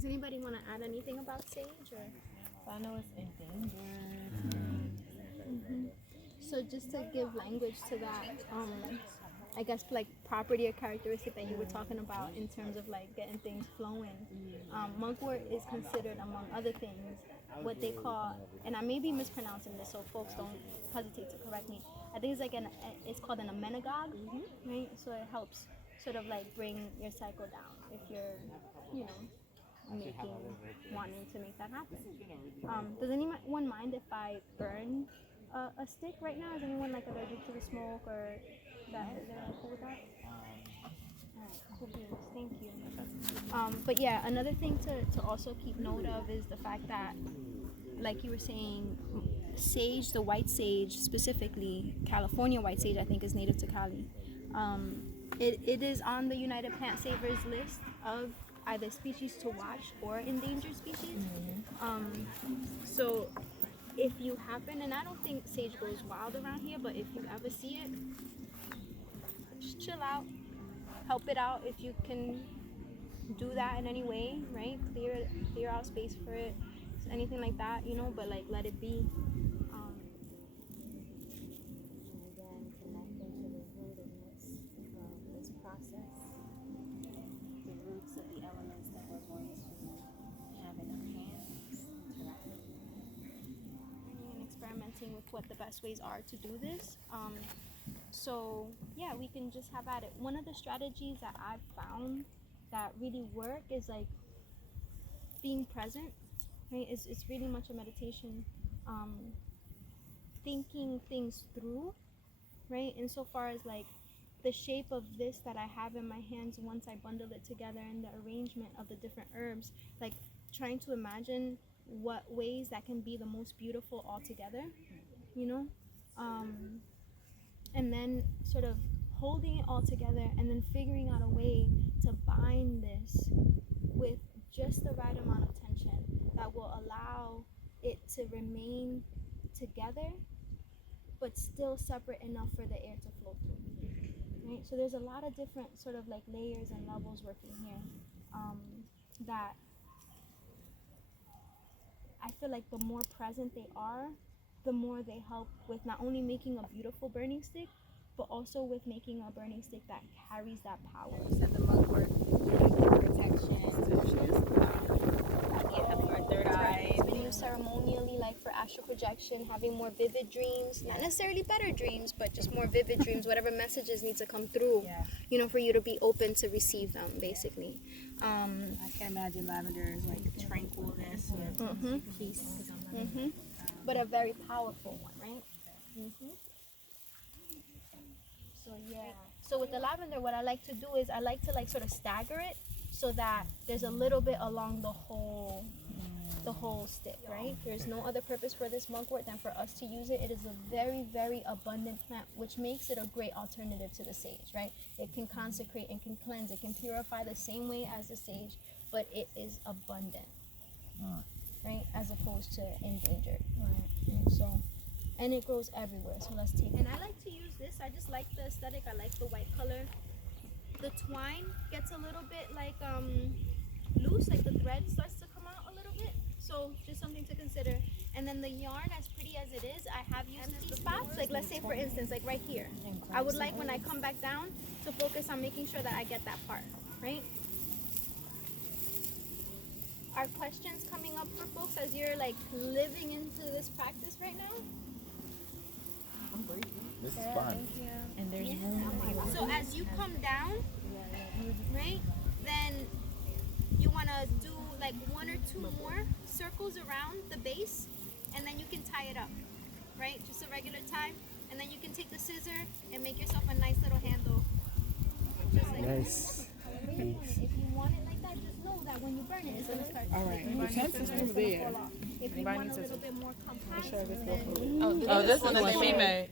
Does anybody want to add anything about sage? Or? I know it's endangered. So just to give language to that, I guess like property or characteristic that you were talking about in terms of like getting things flowing. Mugwort is considered, among other things, what they call, and I may be mispronouncing this, so folks don't hesitate to correct me. I think it's like it's called an amenagogue, right? So it helps sort of like bring your cycle down if you're, you know, wanting to make that happen. Does anyone mind if I burn a stick right now? Is anyone like allergic to the smoke or that? Is there okay with that? Alright, cool beans, thank you. But yeah, another thing to also keep note of is the fact that, like you were saying, sage, the white sage specifically, California white sage, I think is native to Cali. It is on the United Plant Savers list of either species to watch or endangered species. So if you happen, and I don't think sage goes wild around here, but if you ever see it, just chill out, help it out if you can do that in any way, right? Clear out space for it, anything like that, you know, but like let it be. Again, connecting to the rootedness of this process, the roots of the elements that we're going to have in our hands, interact with. And experimenting with what the best ways are to do this. So yeah, we can just have at it. One of the strategies that I've found that really work is like being present, right? It's really much a meditation. Thinking things through, right? Insofar as like the shape of this that I have in my hands once I bundle it together, and the arrangement of the different herbs, like trying to imagine what ways that can be the most beautiful all together, you know? And then sort of holding it all together and then figuring out a way to bind this with just the right amount of tension that will allow it to remain together but still separate enough for the air to flow through, right? So there's a lot of different sort of like layers and levels working here, that I feel like the more present they are, the more they help with not only making a beautiful burning stick, but also with making a burning stick that carries that power. Said the mugwort, protection, having our third eye. It's been used ceremonially, like for astral projection, having more vivid dreams, not necessarily better dreams, but just more vivid dreams, whatever messages need to come through, you know, for you to be open to receive them, basically. I can imagine lavender is like tranquilness, peace. But a very powerful one, right? So yeah. So with the lavender, what I like to do is I like to like sort of stagger it so that there's a little bit along the whole stick, right? There's no other purpose for this mugwort than for us to use it. It is a very, very abundant plant, which makes it a great alternative to the sage, right? It can consecrate and can cleanse. It can purify the same way as the sage, but it is abundant, right? As opposed to endangered, right? So, and it grows everywhere. So let's take it. And I like to use this. I just like the aesthetic. I like the white color. The twine gets a little bit like loose, like the thread starts to come out a little bit. So just something to consider. And then the yarn, as pretty as it is, I have used empty spots. Like let's say for instance, like right here. I would like when I come back down to focus on making sure that I get that part, right? Are questions coming up for folks as you're like living into this practice right now? This is fun. And there's room. So as you come down, right, then you want to do like 1 or 2 more circles around the base, and then you can tie it up, right? Just a regular tie, and then you can take the scissor and make yourself a nice little handle. Just like Nice. If you want it like that, just know that when you burn it, it's going to start. All right. The tent is still there. If you want a little bit more compact, then Oh, this one that she made.